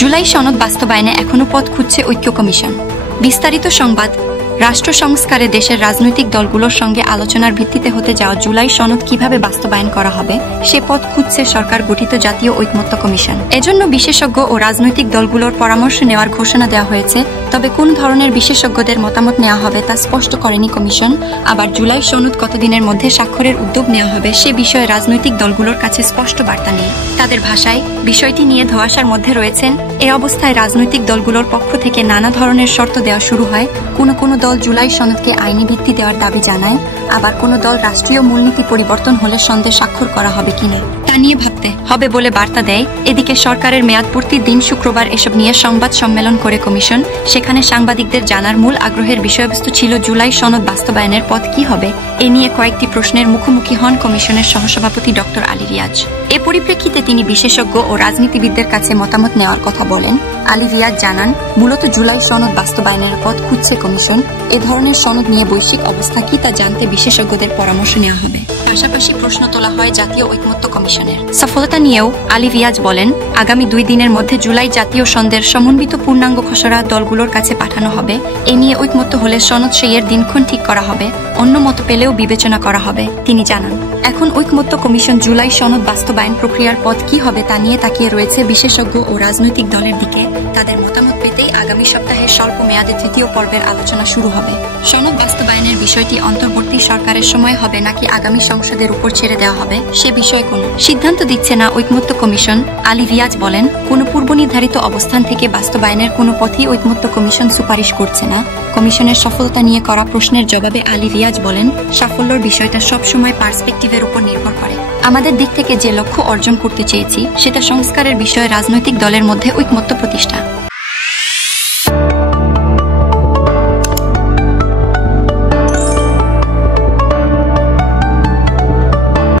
জুলাই সনদ বাস্তবায়নে এখনো পথ খুঁজছে ঐক্য কমিশন। বিস্তারিত সংবাদ। রাষ্ট্র সংস্কারে দেশের রাজনৈতিক দলগুলোর সঙ্গে আলোচনার ভিত্তিতে হতে যাওয়া জুলাই সনদ কিভাবে বাস্তবায়ন করা হবে সে পথ খুঁজছে সরকার গঠিত জাতীয় ঐকমত্য কমিশন। এজন্য বিশেষজ্ঞ ও রাজনৈতিক দলগুলোর পরামর্শ নেওয়ার ঘোষণা দেওয়া হয়েছে। তবে কোন ধরনের বিশেষজ্ঞদের মতামত নেওয়া হবে তা স্পষ্ট করেনি কমিশন। আবার জুলাই সনদ কতদিনের মধ্যে স্বাক্ষরের উদ্যোগ নেওয়া হবে সে বিষয়ে রাজনৈতিক দলগুলোর কাছে স্পষ্ট বার্তা নেই। তাদের ভাষায় বিষয়টি নিয়ে ধোঁয়াশার মধ্যে রয়েছেন। এ অবস্থায় রাজনৈতিক দলগুলোর পক্ষ থেকে নানা ধরনের শর্ত দেওয়া শুরু হয়। কোনো দল জুলাই সনদকে আইনি ভিত্তি দেওয়ার দাবি জানায়, আবার কোনো দল রাষ্ট্রীয় মূলনীতি পরিবর্তন হলে সনদে স্বাক্ষর করা হবে কিনা তা নিয়ে ভাবতে হবে বলে বার্তা দেয়। এদিকে সরকারের মেয়াদপূর্তির দিন শুক্রবার এসব নিয়ে সংবাদ সম্মেলন করে কমিশন। সেখানে সাংবাদিকদের জানার মূল আগ্রহের বিষয়বস্তু ছিল জুলাই সনদ বাস্তবায়নের পথ কি হবে। এ নিয়ে কয়েকটি প্রশ্নের মুখোমুখি হন কমিশনের সহসভাপতি ডক্টর আলী রিয়াজ। এ পরিপ্রেক্ষিতে তিনি বিশেষজ্ঞ ও রাজনীতিবিদদের কাছে মতামত নেওয়ার কথা বলেন। আলী রিয়াজ জানান, মূলত জুলাই সনদ বাস্তবায়নের পথ খুঁজছে কমিশন। এ ধরনের সনদ নিয়ে বৈশ্বিক অবস্থা কি তা জানতে বিশেষজ্ঞদের পরামর্শ নেওয়া হবে। পাশাপাশি প্রশ্ন তোলা হয় জাতীয় ঐকমত্য কমিশনের সফলতা নিয়েও। আলী রিয়াজ বলেন, আগামী 2 দিনের মধ্যে জুলাই জাতীয় সনদের সমন্বিত পূর্ণাঙ্গ খসড়া দলগুলোর কাছে পাঠানো হবে। এ নিয়ে ঐকমত্য হলে সনদ সইয়ের দিনক্ষণ ঠিক করা হবে, অন্য মত পেলেও বিবেচনা করা হবে। তিনি জানান, এখন ঐকমত্য কমিশন জুলাই সনদ বাস্তবায়ন প্রক্রিয়ার পথ কি হবে তা নিয়ে তাকিয়ে রয়েছে বিশেষজ্ঞ ও রাজনৈতিক দলের দিকে। তাদের মতামত পেতেই আগামী সপ্তাহে স্বল্প মেয়াদে 3য় পর্বের আলোচনা শুরু হবে। সনদ বাস্তবায়নের বিষয়টি অন্তর্বর্তী সরকারের সময় হবে নাকি আগামী সংসদের উপর ছেড়ে দেওয়া হবে সে বিষয়ে কোনো সিদ্ধান্ত দিচ্ছে না ঐকমত্য কমিশন। আলী রিয়াজ বলেন, কোনো পূর্বনির্ধারিত অবস্থান থেকে বাস্তবায়নের কোনো পথই ঐকমত্য কমিশন সুপারিশ করছে না। কমিশনের সফলতা নিয়ে করা প্রশ্নের জবাবে আলী রিয়াজ বলেন, সাফল্যের বিষয়টা সবসময় পার্সপেক্টিভের উপর নির্ভর করে। আমাদের দিক থেকে যে লক্ষ্য অর্জন করতে চেয়েছি সেটা সংস্কারের বিষয়ে রাজনৈতিক দলের মধ্যে ঐকমত্য প্রতিষ্ঠা।